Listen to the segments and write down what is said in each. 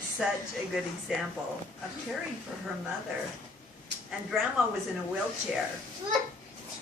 such a good example of caring for her mother. And Grandma was in a wheelchair.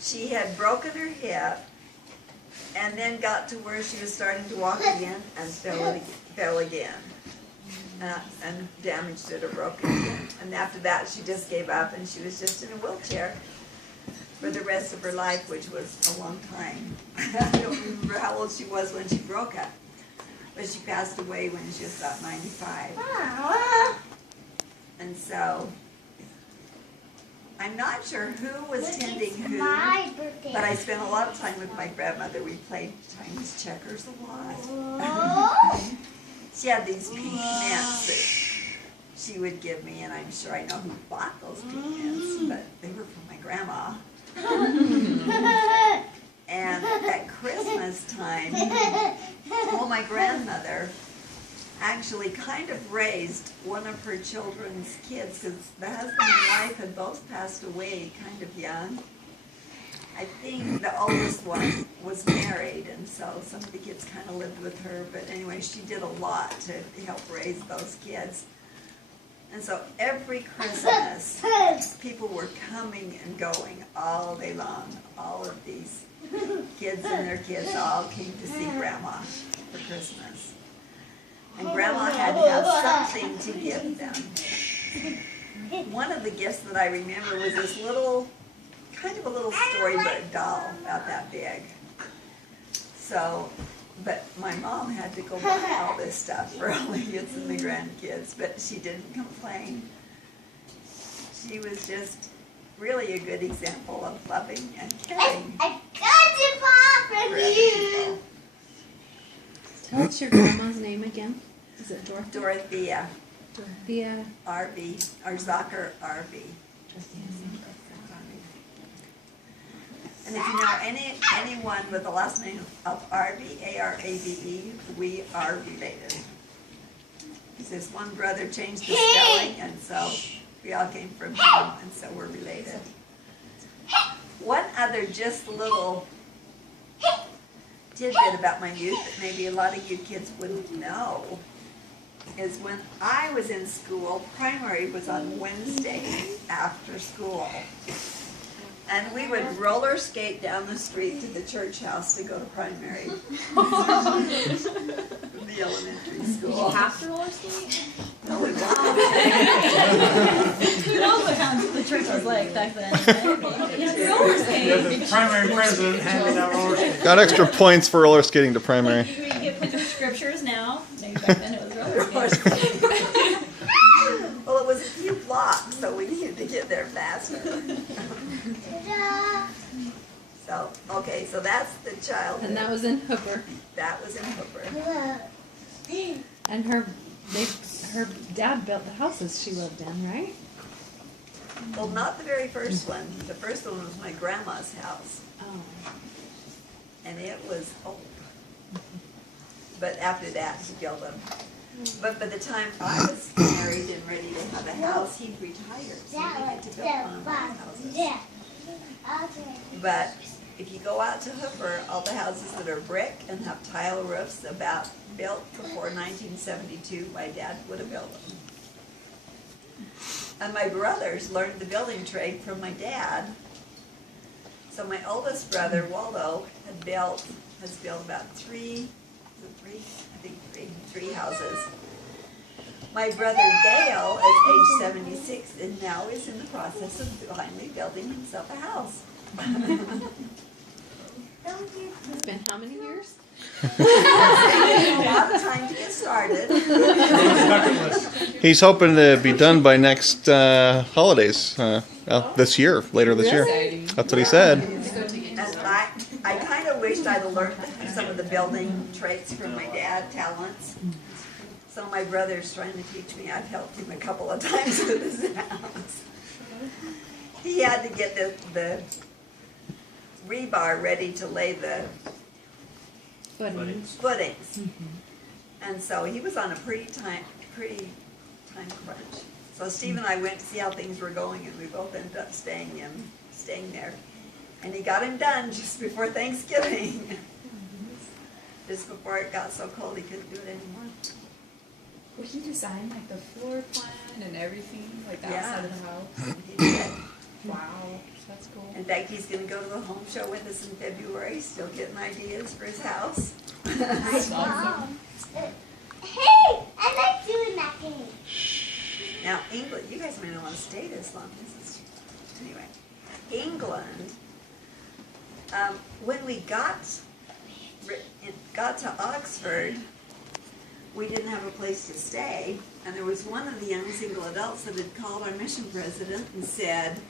She had broken her hip and then got to where she was starting to walk again and fell again. And damaged it or broke it again. And after that, she just gave up and she was just in a wheelchair for the rest of her life, which was a long time. I don't remember how old she was when she broke it, but she passed away when she was about 95. And so, I'm not sure who was tending who, but I spent a lot of time with my grandmother. We played Chinese checkers a lot. She had these pink mints that she would give me, and I'm sure I know who bought those pink mints, but they were from my grandma. And at Christmas time, well, my grandmother actually kind of raised one of her children's kids, because the husband and wife had both passed away kind of young. I think the oldest one was married, and so some of the kids kind of lived with her. But anyway, she did a lot to help raise those kids. And so every Christmas, people were coming and going all day long. All of these kids and their kids all came to see Grandma for Christmas. And Grandma had to have something to give them. One of the gifts that I remember was this little, kind of a little storybook doll about that big. So, but my mom had to go buy all this stuff for all the kids and the grandkids, but she didn't complain. She was just really a good example of loving and caring. I got your paw from you. What's your grandma's name again? Is it Dorothea? Dorothea. Dorothea. R.V. or Zucker R.V. And if you know anyone with the last name of R.V., A-R-A-V-E, we are related. He says one brother changed the spelling, and so we all came from him, and so we're related. One other just little tidbit about my youth that maybe a lot of you kids wouldn't know is when I was in school, primary was on Wednesday after school. And we would roller skate down the street to the church house to go to primary. From the elementary school. Did you have to roller skate? No, we won't. You know what the church was like back then. You had to roller skate. Yeah, the primary president handed out roller skates. Got extra points for roller skating to primary. You get put through scriptures now. Maybe back then it was roller skating. Well, it was a few blocks, so we needed to get there faster. So, okay, so that's the childhood. And that was in Hooper. That was in Hooper. And her dad built the houses she lived in, right? Well, not the very first one. The first one was my grandma's house. Oh. And it was old. But after that, he built them. But by the time I was married and ready to have a house, he'd retired, so we had to build one of our houses. But if you go out to Hooper, all the houses that are brick and have tile roofs, about built before 1972, my dad would have built them. And my brothers learned the building trade from my dad. So my oldest brother, Waldo, has built about three houses. My brother Dale is age 76 and now is in the process of finally building himself a house. It's been how many years? A lot of time to get started. He's hoping to be done by next holidays, this year, later this year. That's what he said. And I kind of wished I'd learned some of the building traits from my dad, talents. So my brother's trying to teach me. I've helped him a couple of times with his house. He had to get the rebar ready to lay the footings. And so he was on a pretty time crunch. So Steve and I went to see how things were going, and we both ended up staying there. And he got him done just before Thanksgiving. Just before it got so cold he couldn't do it anymore. Would he design like the floor plan and everything, like the Yeah. outside of the house? He did. Wow, that's cool. In fact, he's gonna go to the home show with us in February, still getting ideas for his house. That's awesome. Hey, I like doing that game. Now, England, you guys may not want to stay this long. This is, anyway, England, when we got to Oxford, we didn't have a place to stay, and there was one of the young single adults that had called our mission president and said,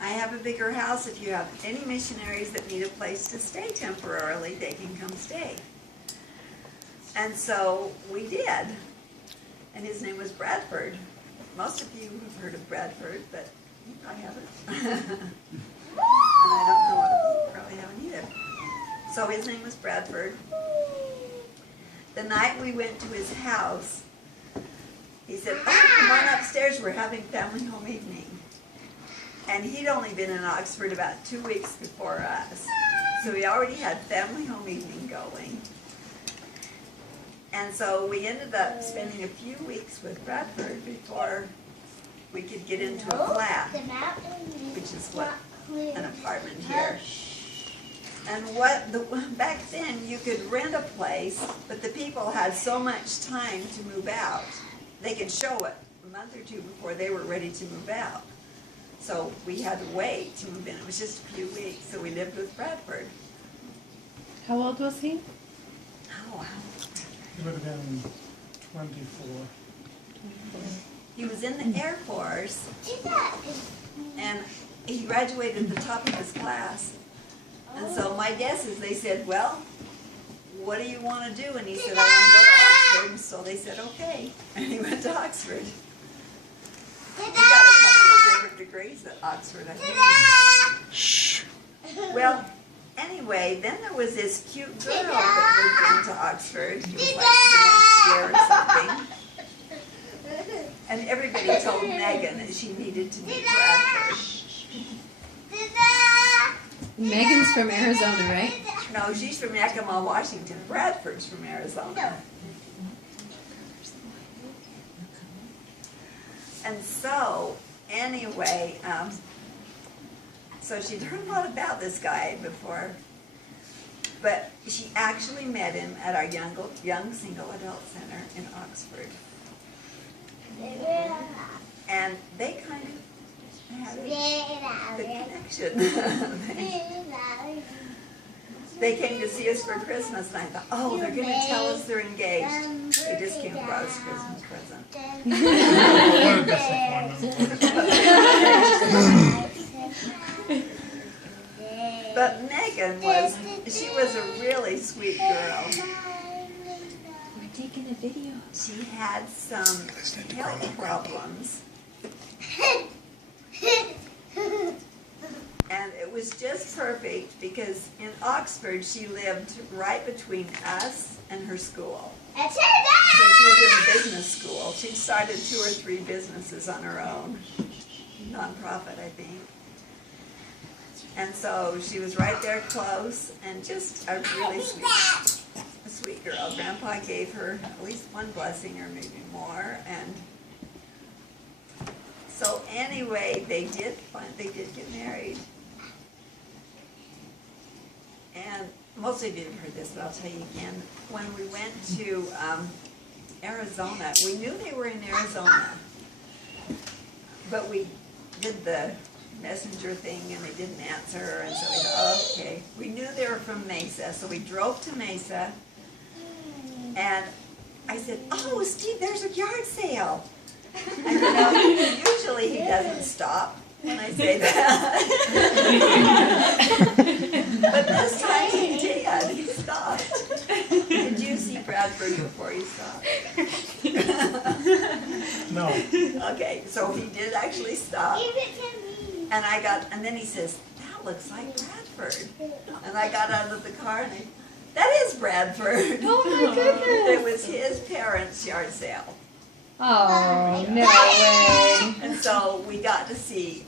I have a bigger house. If you have any missionaries that need a place to stay temporarily, they can come stay. And so we did. And his name was Bradford. Most of you have heard of Bradford, but you probably haven't. And I don't know if you probably haven't either. So his name was Bradford. The night we went to his house, he said, oh, come on upstairs, we're having family home evening. And he'd only been in Oxford about 2 weeks before us. So he already had family home evening going. And so we ended up spending a few weeks with Bradford before we could get into a flat, which is what an apartment here. And back then you could rent a place, but the people had so much time to move out. They could show it a month or two before they were ready to move out. So we had to wait to move in. It was just a few weeks, so we lived with Bradford. How old was he? Oh, wow. He would have been 24. He was in the Air Force, and he graduated at the top of his class. And so my guess is they said, well, what do you want to do? And he said, I want to go to Oxford. And so they said, okay. And he went to Oxford. He got a couple of different degrees at Oxford, I think. Shh. Well, anyway, then there was this cute girl that moved into Oxford. It was like the next year or something. And everybody told Megan that she needed to meet Bradford. Megan's from Arizona, right? No, she's from Yakima, Washington. Bradford's from Arizona. And so, anyway, so she'd heard a lot about this guy before, but she actually met him at our young single adult center in Oxford. And they kind of had a good connection. They came to see us for Christmas, and I thought, oh, they're going to tell us they're engaged. They just came and brought us a Christmas present. What a disappointment. But Megan she was a really sweet girl. We're taking a video. She had some health problems. And it was just perfect because in Oxford she lived right between us and her school. So she was in a business school. She started 2 or 3 businesses on her own. Nonprofit, I think. And so she was right there close and just a really sweet girl. Grandpa gave her at least one blessing or maybe more. And so anyway, they did get married. And most of you have heard this, but I'll tell you again. When we went to Arizona, we knew they were in Arizona, but we did the messenger thing and they didn't answer, and so we thought, okay. We knew they were from Mesa, so we drove to Mesa, and I said, oh, Steve, there's a yard sale. And usually he doesn't stop when I say that. But this time he did. He stopped. Did you see Bradford before he stopped? No. Okay, so he did actually stop. And then he says, that looks like Bradford. And I got out of the car and that is Bradford. Oh my goodness. It was his parents' yard sale. Oh, no way. And so we got to see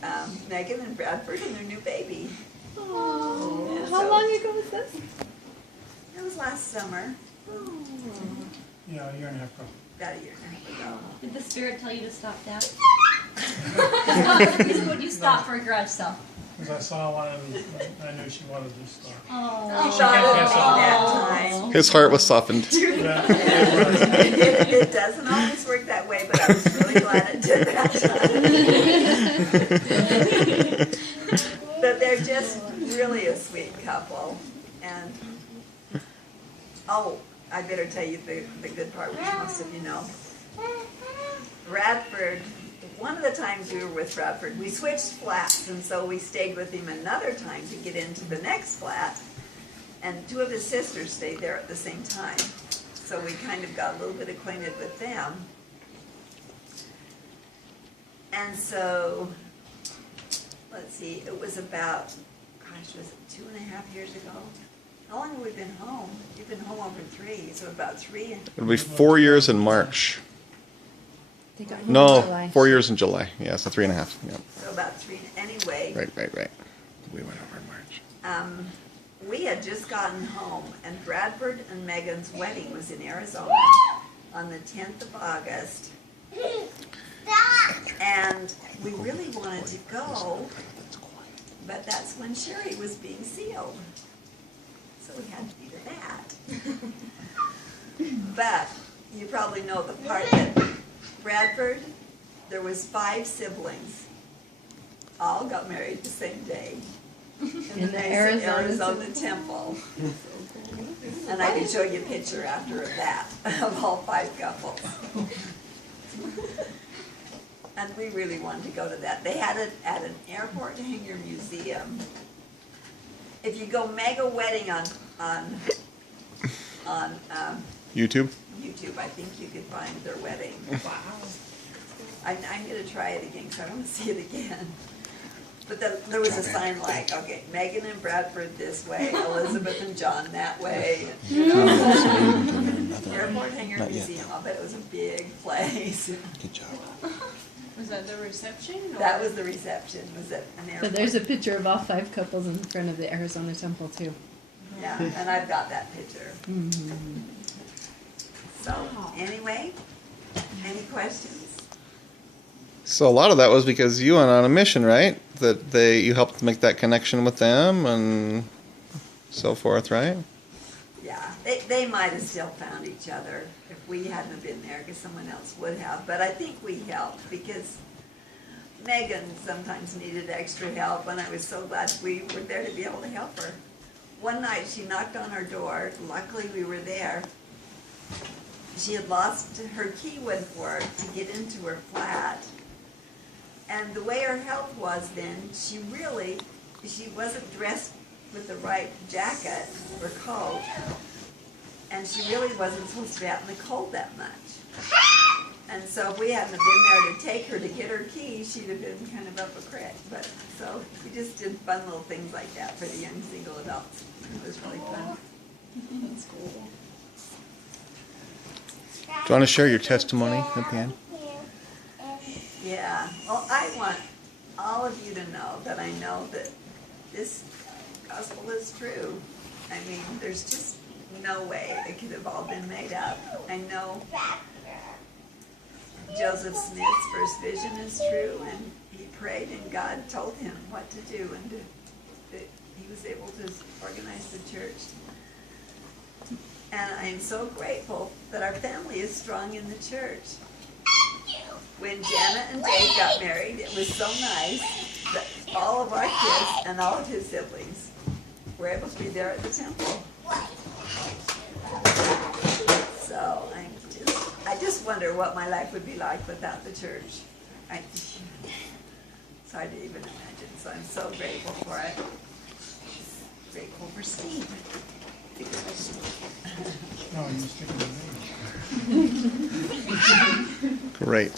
Megan and Bradford and their new baby. Oh, And how so- long ago was this? It was last summer. Yeah, a year and a half ago. about a year and a half ago. Did the spirit tell you to stop that? Would you stop for a garage sale? Because I saw one and I knew she wanted to stop. Oh. I thought it would be that time. His heart was softened. Yeah, It doesn't always work that way, but I was really glad it did that time. But they're just really a sweet couple. And, oh, I better tell you the good part, which most of you know. Radford, one of the times we were with Radford, we switched flats, and so we stayed with him another time to get into the next flat. And two of his sisters stayed there at the same time. So we kind of got a little bit acquainted with them. And so, let's see, it was about, gosh, was it 2.5 years ago? How long have we been home? You've been home over 3, so about 3. It'll be 4 years in March. They got home in No, July. 4 years in July. Yeah, so 3.5. Yep. So about 3, anyway. Right. We went over in March. We had just gotten home, and Bradford and Megan's wedding was in Arizona on the 10th of August. And we really wanted to go, but that's when Sherry was being sealed. So we had to be to that. But you probably know the part that Bradford, there was 5 siblings, all got married the same day. In the nice Arizona temple. And I can show you a picture after of that, of all 5 couples. And we really wanted to go to that. They had it at an airport hangar museum. If you go mega wedding on YouTube? YouTube, I think you could find their wedding. Wow. I'm going to try it again because I want to see it again. But there was a sign like, okay, Megan and Bradford this way, Elizabeth and John that way. Airport Hangar Museum, I'll bet it was a big place. Good job. Was that the reception? Or? That was the reception, was at an So airport. there's a picture of all 5 couples in front of the Arizona temple too. Yeah, and I've got that picture. Mm-hmm. So, anyway, any questions? So a lot of that was because you went on a mission, right? That you helped make that connection with them and so forth, right? Yeah, they might have still found each other if we hadn't have been there, because someone else would have. But I think we helped because Megan sometimes needed extra help, and I was so glad we were there to be able to help her. One night she knocked on our door. Luckily we were there. She had lost her key wouldn't work to get into her flat. And the way her health was then, she wasn't dressed with the right jacket or coat, and she really wasn't supposed to be out in the cold that much. And so if we hadn't have been there to take her to get her key, she'd have been kind of up a creek. But so we just did fun little things like that for the young single adults. It was really fun. That's cool. Do you want to share your testimony at the end? Yeah, well, I want all of you to know that I know that this gospel is true. I mean, there's just no way it could have all been made up. I know Joseph Smith's first vision is true, and he prayed and God told him what to do, and that he was able to organize the church. And I am so grateful that our family is strong in the church. When Janet and Dave got married, it was so nice that all of our kids and all of his siblings were able to be there at the temple. So I just wonder what my life would be like without the church. It's hard to even imagine, so I'm so grateful for it. Grateful for Steve. no, you're sticking with me. Great.